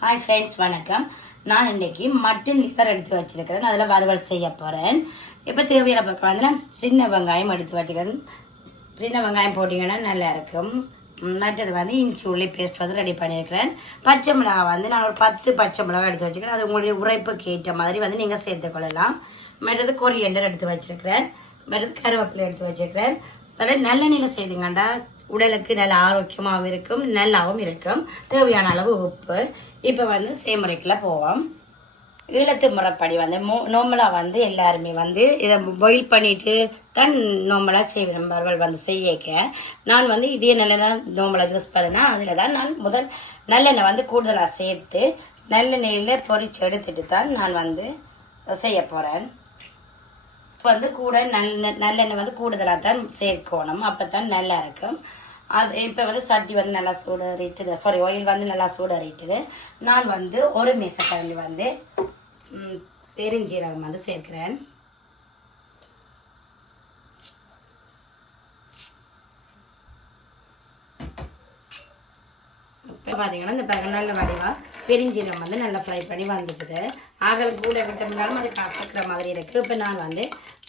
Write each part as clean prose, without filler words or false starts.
Hi friends, வணக்கம். நான் இன்றைக்கி மட்டன் லிவர் எடுத்து வச்சுருக்கிறேன். அதில் வறுவல் செய்ய போகிறேன். இப்போ தேவையான பக்கம் வந்து நான் சின்ன வெங்காயம் எடுத்து வச்சுக்கிறேன். சின்ன வெங்காயம் போட்டிங்கன்னா நல்லா இருக்கும். மற்றது வந்து இஞ்சி உள்ளி பேஸ்ட் வந்து ரெடி பண்ணியிருக்கிறேன். பச்சை மிளகா வந்து நான் ஒரு 10 பச்சை மிளகா எடுத்து வச்சுக்கிறேன். அது உங்களுடைய உரைப்புக்கு ஏற்ற மாதிரி வந்து நீங்கள் சேர்த்துக்கொள்ளலாம். மற்றது கொரியண்டர் எடுத்து வச்சுருக்கிறேன். மற்றது கருவேப்பிலை எடுத்து வச்சுருக்கிறேன். அதில் நல்லெண்ணெயில் செய்துங்கண்டா உடலுக்கு நல்ல ஆரோக்கியமாகவும் இருக்கும், நல்லாவும் இருக்கும். தேவையான அளவு உப்பு. இப்போ வந்து செய்முறைக்குள்ள போவோம். ஈழத்து முறைப்படி வந்து நோம்பலாக வந்து எல்லாருமே வந்து இதை பாயில் பண்ணிட்டு தான் நோம்பலாக செய்வேன். வறுவல் வந்து செய்யக்க நான் வந்து இதே நல்லெண்ணெய் நோம்பலாக யூஸ் பண்ணேன்னா அதில் தான் நான் முதல் நல்லெண்ணெய் வந்து கூடுதலாக சேர்த்து நல்லெண்ணெயில் பொரிச்சு எடுத்துட்டு தான் நான் வந்து செய்ய போகிறேன். வந்து கூட நல்லெண்ணெய் வந்து கூடுதலாக தான் சேர்க்கணும், அப்போ தான் நல்லா இருக்கும். அது இப்போ வந்து சட்டி வந்து நல்லா சூடறிட்டுது, ஆயில் வந்து நல்லா சூடறிட்டுது. நான் வந்து ஒரு மேசக்கரண்டி வந்து பெருஞ்சீரகம் வந்து சேர்க்கிறேன். இப்போ பார்த்தீங்கன்னா இந்த நல்ல வடிவாக பெருஞ்சீரகம் வந்து நல்லா ஃப்ரை பண்ணி வந்துட்டுது. ஆகல் கூட விட்டோம்னாலும் அது கசக்கிற மாதிரி இருக்குது. இப்போ நான் வந்து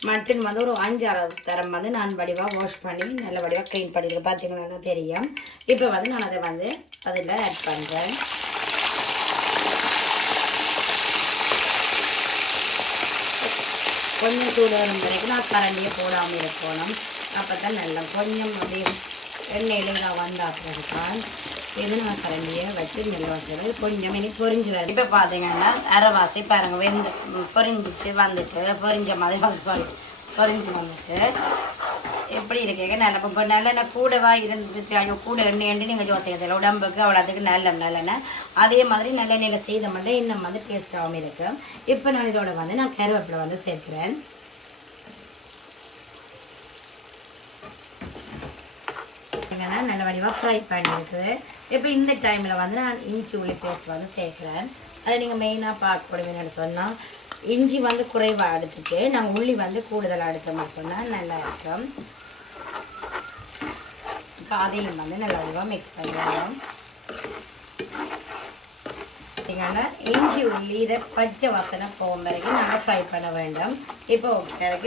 மட்டன் வந்து ஒரு 5-6 தரம் வந்து நான் வடிவாக வாஷ் பண்ணி நல்ல வடிவாக க்ளீன் பண்ணிடுறேன். பார்த்தீங்கன்னா தெரியும். இப்போ வந்து நான் அதை வந்து அதில் ஆட் பண்ணுறேன். கொஞ்சம் சூடாகும் வரைக்கும் நான் கரண்டியை போடாமல் இருக்கணும். அப்போ தான் நல்லா கொஞ்சம் அப்படியே எண்ணெயில் நான் வந்தாக்கிறதுக்கான் இது நான் கரண்டியை வச்சு நெல்வாசி கொஞ்சம் இனி பொரிஞ்சிடாது. இப்போ பார்த்தீங்கன்னா அரைவாசி பாருங்கள் வெந்து பொரிஞ்சிட்டு வந்துட்டு பொரிஞ்ச மாதிரி பொரிஞ்சு வந்துட்டு எப்படி இருக்கீங்க. நல்ல இப்போ நல்லெண்ணெய் கூடவா இருந்துட்டு ஐயோ கூட எண்ணெய் நீங்கள் யோசிக்கிறதில்ல, உடம்புக்கு அவ்வளோத்துக்கு நல்லெண்ணெய். அதே மாதிரி நல்லெண்ணெயில் செய்த மட்டும் இன்னும் வந்து டேஸ்ட்டாகவும் இருக்கும். இப்போ நான் இதோட வந்து நான் கருவேப்பிலை வந்து சேர்க்கிறேன். நல்ல வடிவாக ஃப்ரை பண்ணியிருக்குது. இப்போ இந்த டைமில் வந்து நான் இஞ்சி உள்ளி பேஸ்ட் வந்து சேர்க்குறேன். அதை நீங்கள் மெயினாக பார்க்கப்படுவீங்கன்னு சொன்னால் இஞ்சி வந்து குறைவாக எடுத்துட்டு நாங்கள் உள்ளி வந்து கூடுதலாக எடுத்த மாதிரி சொன்னால் நல்லா இருக்கும். இப்போ அதையும் வந்து நல்ல வடிவாக மிக்ஸ் பண்ணிடுவோம். பார்த்தீங்கன்னா இஞ்சி உள்ளி இதை பச்சை வாசனை போகும் வரைக்கும் நாங்கள் ஃப்ரை பண்ண வேண்டும். இப்போ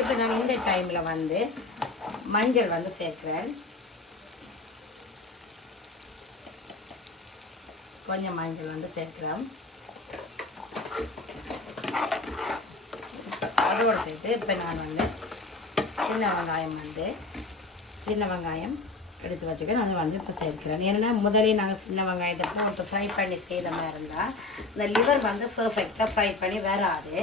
இப்போ நான் இந்த டைமில் வந்து மஞ்சள் வந்து சேர்க்குறேன். கொஞ்சம் மஞ்சள் வந்து சேர்க்கிறோம். அதோடு சேர்த்து இப்போ நான் வந்து சின்ன வெங்காயம் எடுத்து வச்சுக்கிறேன். அதை வந்து இப்போ சேர்க்கிறேன். ஏன்னா முதலே நாங்கள் சின்ன வெங்காயத்தை போட்டு ஃப்ரை பண்ணி செய்த மாதிரி இருந்தால் இந்த லிவர் வந்து பர்ஃபெக்டாக ஃப்ரை பண்ணி வராது.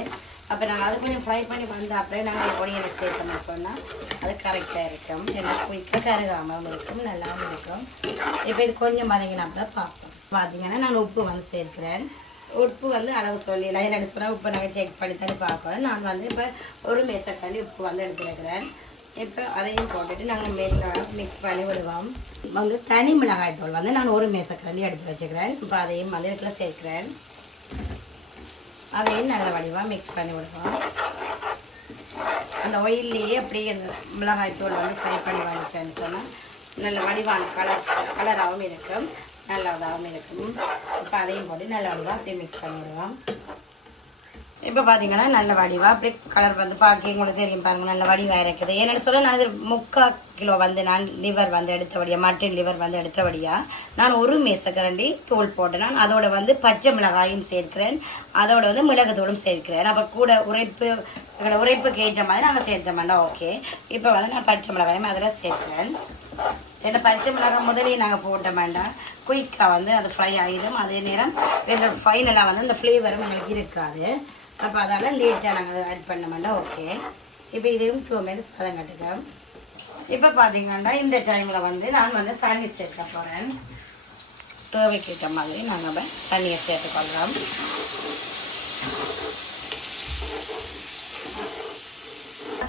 அப்போ நாங்கள் அது கொஞ்சம் ஃப்ரை பண்ணி வந்த அப்படியே நாங்கள் ஒனியனை சேர்த்தோம்னு சொன்னால் அது கரெக்டாக இருக்கும். ஏன்னா குயிக்காக கருகாமல் இருக்கும், நல்லாவும் இருக்கும். இப்போ இது கொஞ்சம் வதங்கினாப்புல பார்ப்போம். பார்த்தீங்கன்னா நான் உப்பு வந்து சேர்க்கிறேன். உப்பு வந்து அளவு சொல்லிடலாம். என்னென்னு சொன்னால் உப்பை நாங்கள் செக் பண்ணி தானே பார்க்கணும். நான் வந்து இப்போ ஒரு மேசக்காண்டி உப்பு வந்து எடுத்துருக்கிறேன். இப்போ அதையும் போட்டுட்டு நாங்கள் மிக்ஸ் பண்ணி விடுவோம். வந்து தனி மிளகாய் தூள் வந்து நான் ஒரு மேசக்காண்டி எடுத்து வச்சுக்கிறேன். இப்போ அதையும் வந்து இடத்துல சேர்க்கிறேன். அதையும் நல்ல வடிவாக மிக்ஸ் பண்ணி விடுவோம். அந்த ஆயில்லையே அப்படியே மிளகாய் தூள் வந்து ஃப்ரை பண்ணி வந்துச்சேன்னு சொன்னால் நல்ல வடிவான கலராகவும் இருக்கும், நல்லாதாகவும் இருக்கும். இப்போ அதையும் போட்டு நல்ல வடிவாக அப்படியே மிக்ஸ் பண்ணிவிடுவோம். இப்போ பார்த்தீங்கன்னா நல்ல வடிவாக அப்படியே கலர் வந்து பார்க்க உங்களுக்கு தெரியும் பாருங்கள், நல்ல வடிவாக இருக்குது. ஏன்னு சொல்ல நான் இது 3/4 கிலோ வந்து நான் லிவர் வந்து எடுத்தபடியாக மட்டன் லிவர் வந்து எடுத்தபடியாக நான் ஒரு மேசக்கரண்டி தூள் போட்டேன். நான் அதோட வந்து பச்சை மிளகாயும் சேர்க்கிறேன், அதோட வந்து மிளகு தூளும் சேர்க்கிறேன். அப்போ கூட உரைப்புக்கு ஏற்ற மாதிரி நாங்கள் சேர்த்த மாட்டோம். ஓகே, இப்போ வந்து நான் பச்சை மிளகாயும் அதில் சேர்க்கிறேன். ஏன்னா பச்சை மிளகாய் முதலே நாங்கள் போட்ட வேண்டாம், குயிக்காக வந்து அது ஃப்ரை ஆகிடும். அதே நேரம் ஃபைனலாக வந்து அந்த ஃப்ளேவரும் எங்களுக்கு இருக்காது. அப்போ அதெல்லாம் லேட்டாக நாங்கள் ஆட் பண்ண மாட்டோம். ஓகே, இப்போ இதையும் 2 மினிட்ஸ் பதம் கட்டுக்கிறோம். இப்போ பார்த்தீங்கன்னா இந்த டைமில் வந்து நான் வந்து தண்ணி சேர்க்க போகிறேன். தேவைக்கேற்ற மாதிரி நாங்கள் தண்ணியை சேர்த்துக்கொள்கிறோம்.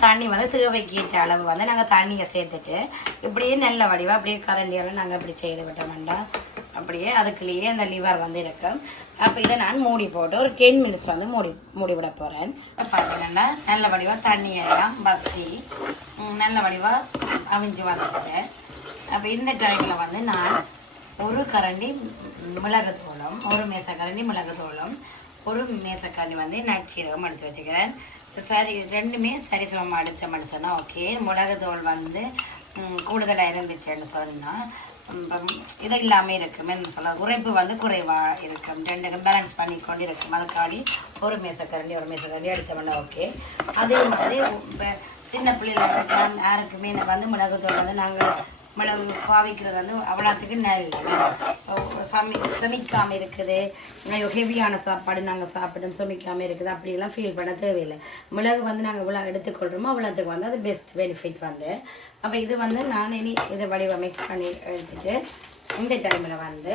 தண்ணி வந்து தேவைக்கேற்ற அளவு வந்து நாங்கள் தண்ணியை சேர்த்துட்டு இப்படியே நல்ல வடிவாக அப்படியே கரண்டியெல்லாம் நாங்கள் இப்படி செய்து விட்ட வேண்டாம். அப்படியே அதுக்குள்ளேயே அந்த லிவர் வந்து இருக்கும். அப்போ இதை நான் மூடி போட்டு ஒரு 10 மினிட்ஸ் வந்து மூடி விட போகிறேன். பார்த்தீங்கன்னா நல்ல வடிவாக தண்ணியெல்லாம் வற்றி நல்ல வடிவாக அவிஞ்சு வந்துட்டேன். அப்போ இந்த டைமில் வந்து நான் ஒரு கரண்டி மிளகுத்தூளும், ஒரு மேசக்கரண்டி மிளகுத்தூளும், ஒரு மேசக்கரண்டி வந்து நச்சீரகம் எடுத்து வச்சுக்கிறேன். சரி, ரெண்டுமே சரிசமமாக எடுத்தோம்னு சொன்னால் ஓகே. மிளகுத்தூள் வந்து கூடுதலாக இருந்துச்சுன்னு சொன்னால் இது இல்லாமல் இருக்கும். என்ன சொல்ல, உரைப்பு வந்து குறைவாக இருக்கும். ரெண்டுக்கும் பேலன்ஸ் பண்ணி கொண்டு இருக்கும். அதுக்காடி ஒரு மேசக்கரண்டி எடுத்தோம்னா ஓகே. அதே மாதிரி சின்ன பிள்ளைகள் இருக்கலாம் யாருக்குமே வந்து மிளகுத்தூள் வந்து நாங்கள் மிளகு பாவிக்கிறது வந்து அவ்வளோத்துக்கு நல்ல சமைக்காமல் இருக்குது. ஹெவியான சாப்பாடு நாங்கள் சாப்பிடும் சமைக்காமல் இருக்குது அப்படிலாம் ஃபீல் பண்ண தேவையில்லை. மிளகு வந்து நாங்கள் இவ்வளோ எடுத்துக்கொள்கிறோமோ அவ்வளோத்துக்கு வந்து அது பெஸ்ட் பெனிஃபிட் வந்து. அப்போ இது வந்து நான் இனி இதை வடிவம் மிக்ஸ் பண்ணி எடுத்துட்டு இந்த டைமில் வந்து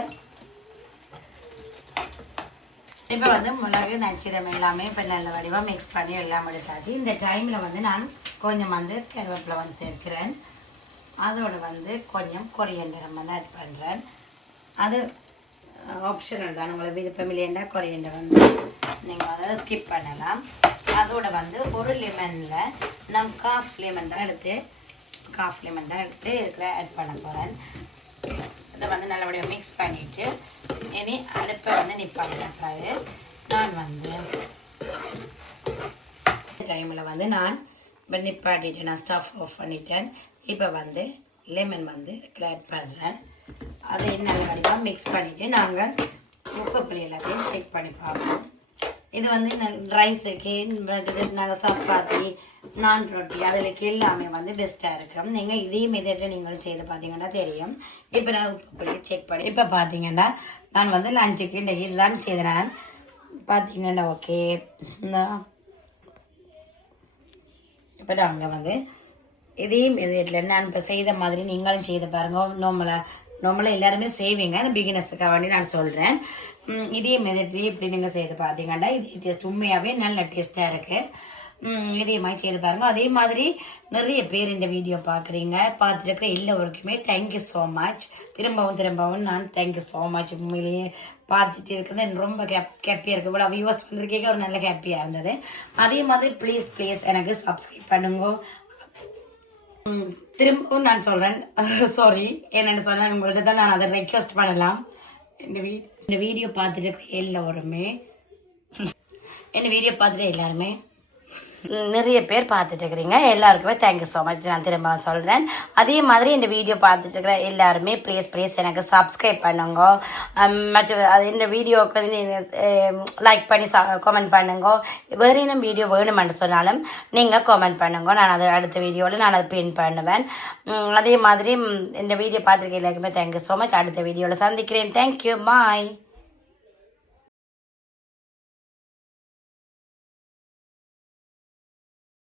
இப்போ வந்து மிளகு நச்சீரம் எல்லாமே இப்போ நல்ல வடிவாக மிக்ஸ் பண்ணி எல்லாம் எடுத்தாச்சு. இந்த டைமில் வந்து நான் கொஞ்சம் வந்து கருவேப்பிலை வந்து சேர்க்கிறேன். அதோடு வந்து கொஞ்சம் கொரியண்டர் வந்து ஆட் பண்ணுறேன். அது ஆப்ஷனல் தான், உங்களை விருப்பம் இல்லைன்னா கொரியண்டர் வந்து நீங்கள் அதை ஸ்கிப் பண்ணலாம். அதோடு வந்து ஒரு லெமனில் நான் காஃப் லெமன் தான் எடுத்து இதில் ஆட் பண்ண போகிறேன். இதை வந்து நல்லபடியாக மிக்ஸ் பண்ணிவிட்டு இனி அடுப்பை வந்து நிப்பாட்டினாக்காது நான் வந்து டைமில் வந்து நான் நிப்பாட்டிட்டு நான் ஸ்டவ் ஆஃப் பண்ணிட்டேன். இப்போ வந்து லெமன் வந்து இதில் ஆட் பண்ணுறேன். அதை நல்ல வடிவாக மிக்ஸ் பண்ணிவிட்டு நாங்கள் உப்பு புளி எல்லாத்தையும் செக் பண்ணி பார்ப்போம். இது வந்து ரைஸுக்கு நாங்கள் சப்பாத்தி நான் ரொட்டி அதுக்கு எல்லாமே வந்து பெஸ்ட்டாக இருக்கும். நீங்கள் இதையும் மெத்தடில் நீங்களும் செய்து பார்த்தீங்கன்னா தெரியும். இப்போ நான் உப்பு புளி செக் பண்ணி இப்போ பார்த்தீங்கன்னா நான் வந்து லஞ்சுக்கு இன்றைக்கி இதுதான் செய்தேன். பார்த்தீங்கன்னா ஓகே. இப்போ நாங்கள் வந்து இதையும் இதில் நான் இப்போ செய்த மாதிரி நீங்களும் செய்து பாருங்கள். நார்மலாக எல்லாருமே செய்வீங்க. அந்த பிகினர்ஸுக்காக வேண்டி நான் சொல்கிறேன். இதே மெதட்லேயே இப்படி நீங்கள் செய்து பார்த்தீங்கன்னா இதே டேஸ்ட் உண்மையாகவே நல்ல டேஸ்ட்டாக இருக்குது. இதே மாதிரி செய்து பாருங்கள். அதே மாதிரி நிறைய பேர் இந்த வீடியோ பார்த்துட்டு இருக்கிற எல்லோருக்குமே தேங்க்யூ ஸோ மச். திரும்பவும் நான் தேங்க்யூ ஸோ மச். உண்மையிலேயே பார்த்துட்டு இருக்கிறது எனக்கு ரொம்ப ஹாப்பியாக இருக்குது. இவ்வளோ வியூவர்ஸ் வந்திருக்கேங்க ஒரு நல்ல ஹாப்பியாக இருந்தது. அதே மாதிரி ப்ளீஸ் எனக்கு சப்ஸ்கிரைப் பண்ணுங்க. திரும்பவும் நான் சொல்கிறேன், சாரி என்னென்னு சொன்னால் உங்களுக்கு தான் நான் அதை ரெக்வெஸ்ட் பண்ணலாம். இந்த வீடியோ பார்த்துட்டு எல்லாருமே நிறைய பேர் பார்த்துட்டு இருக்கிறீங்க. எல்லாருக்குமே தேங்க்யூ ஸோ மச். நான் திரும்ப சொல்கிறேன். அதே மாதிரி இந்த வீடியோ பார்த்துட்டு இருக்கிற எல்லாருமே ப்ளீஸ் எனக்கு சப்ஸ்கிரைப் பண்ணுங்க. மற்றும் இந்த வீடியோவுக்கு வந்து லைக் பண்ணி கமெண்ட் பண்ணுங்க. வேறு என்ன வீடியோ வேணுமென்று சொன்னாலும் நீங்கள் கமெண்ட் பண்ணுங்க. நான் அதை அடுத்த வீடியோவில் நான் அதை பின் பண்ணுவேன். அதே மாதிரி இந்த வீடியோ பார்த்துருக்க எல்லாருக்குமே தேங்க்யூ ஸோ மச். அடுத்த வீடியோவில் சந்திக்கிறேன். தேங்க்யூ, பாய்.